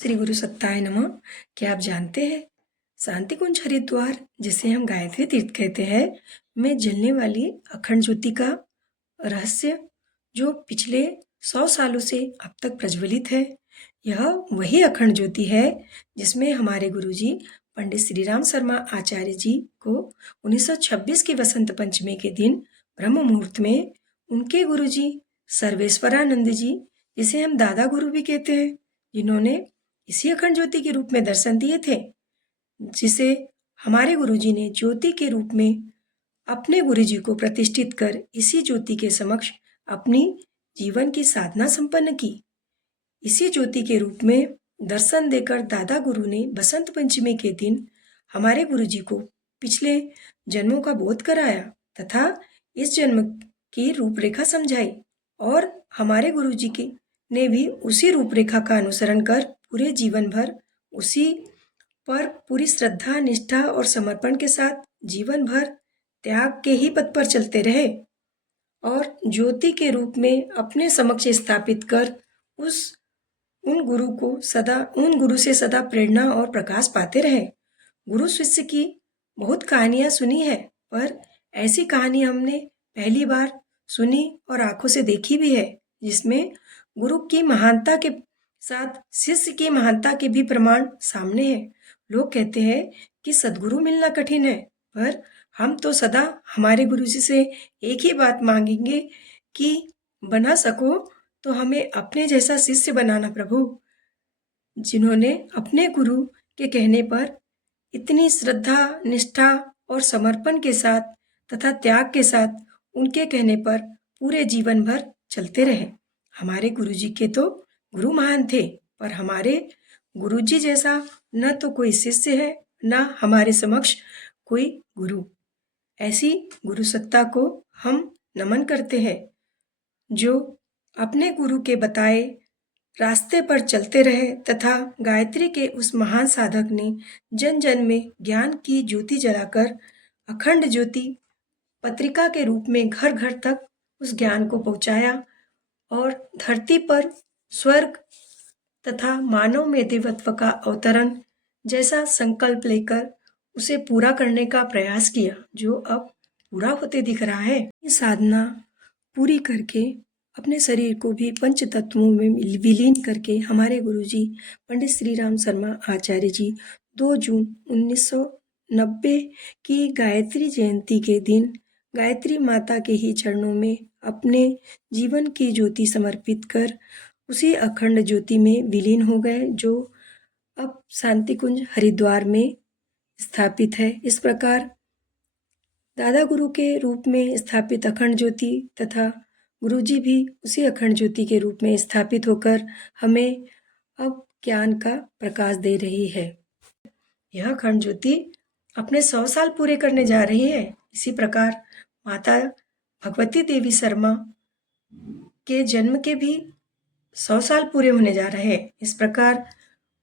श्री गुरु सत्ताय नमः। क्या आप जानते हैं शांति कुंज हरिद्वार, जिसे हम गायत्री तीर्थ कहते हैं, में जलने वाली अखंड ज्योति का रहस्य जो पिछले 100 सालों से अब तक प्रज्वलित है। यह वही अखंड ज्योति है जिसमें हमारे गुरुजी पंडित श्री राम शर्मा आचार्य जी को 1926 की वसंत पंचमी के दिन ब्रह्म मुहूर्त में उनके गुरुजी सर्वेश्वरानंद जी, जिसे हम दादा गुरु भी कहते हैं, जिन्होंने इसी अखंड ज्योति के रूप में दर्शन दिए थे, जिसे हमारे गुरुजी ने ज्योति के रूप में अपने गुरुजी को प्रतिष्ठित कर इसी ज्योति के समक्ष अपनी जीवन की साधना संपन्न की। इसी ज्योति के रूप में दर्शन देकर दादा गुरु ने बसंत पंचमी के दिन हमारे गुरुजी को पिछले जन्मों का बोध कराया तथा इस जन्म की रूपरेखा समझाई, और हमारे गुरुजी की ने भी उसी रूपरेखा का अनुसरण कर पूरे जीवन भर उसी पर पूरी श्रद्धा, निष्ठा और समर्पण के साथ जीवन भर त्याग के ही पथ पर चलते रहे और ज्योति के रूप में अपने समक्ष स्थापित कर उन गुरु से सदा प्रेरणा और प्रकाश पाते रहे। गुरु शिष्य की बहुत कहानियां सुनी है, पर ऐसी कहानी हमने पहली बार सुनी और आंखों से देखी भी है, जिसमें गुरु की महानता के साथ शिष्य की महानता के भी प्रमाण सामने है। लोग कहते हैं कि सद्गुरु मिलना कठिन है, पर हम तो सदा हमारे गुरु जी से एक ही बात मांगेंगे कि बना सको तो हमें अपने जैसा शिष्य बनाना प्रभु, जिन्होंने अपने गुरु के कहने पर इतनी श्रद्धा, निष्ठा और समर्पण के साथ तथा त्याग के साथ उनके कहने पर पूरे जीवन भर चलते रहे। हमारे गुरुजी के तो गुरु महान थे, पर हमारे गुरुजी जैसा न तो कोई शिष्य है, न हमारे समक्ष कोई गुरु। ऐसी गुरु सत्ता को हम नमन करते हैं, जो अपने गुरु के बताए रास्ते पर चलते रहे तथा गायत्री के उस महान साधक ने जन जन में ज्ञान की ज्योति जलाकर अखंड ज्योति पत्रिका के रूप में घर घर तक उस ज्ञान को पहुंचाया और धरती पर स्वर्ग तथा मानव में देवत्व का अवतरण जैसा संकल्प लेकर उसे पूरा करने का प्रयास किया, जो अब पूरा होते दिख रहा है। ये साधना पूरी करके अपने शरीर को भी पंच तत्वों में विलीन करके हमारे गुरुजी पंडित श्री राम शर्मा आचार्य जी 2 जून 1990 की गायत्री जयंती के दिन गायत्री माता के ही चरणों में अपने जीवन की ज्योति समर्पित कर उसी अखंड ज्योति में विलीन हो गए, जो अब शांति कुंज हरिद्वार में स्थापित है। इस प्रकार दादा गुरु के रूप में स्थापित अखंड ज्योति तथा गुरुजी भी उसी अखंड ज्योति के रूप में स्थापित होकर हमें अब ज्ञान का प्रकाश दे रही है। यह अखंड ज्योति अपने 100 साल पूरे करने जा रही है। इसी प्रकार माता भगवती देवी शर्मा के जन्म के भी 100 साल पूरे होने जा रहे हैं। इस प्रकार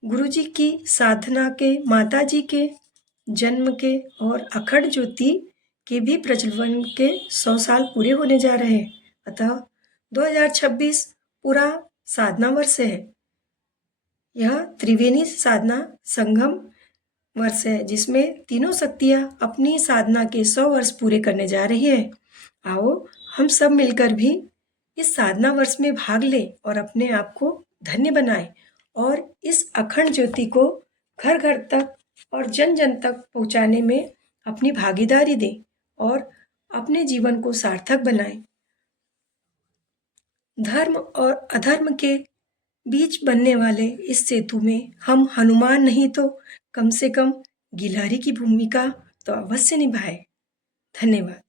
गुरुजी की साधना के, माता जी के जन्म के और अखंड ज्योति के भी प्रज्वलन के 100 साल पूरे होने जा रहे हैं। अतः 2026 पूरा साधना वर्ष है। यह त्रिवेणी साधना संगम वर्ष है, जिसमें तीनों शक्तियाँ अपनी साधना के 100 वर्ष पूरे करने जा रही है। आओ हम सब मिलकर भी इस साधना वर्ष में भाग लें और अपने आप को धन्य बनाएं और इस अखंड ज्योति को घर घर तक और जन जन तक पहुँचाने में अपनी भागीदारी दें और अपने जीवन को सार्थक बनाएं। धर्म और अधर्म के बीच बनने वाले इस सेतु में हम हनुमान नहीं तो कम से कम गिलहरी की भूमिका तो अवश्य निभाएं। धन्यवाद।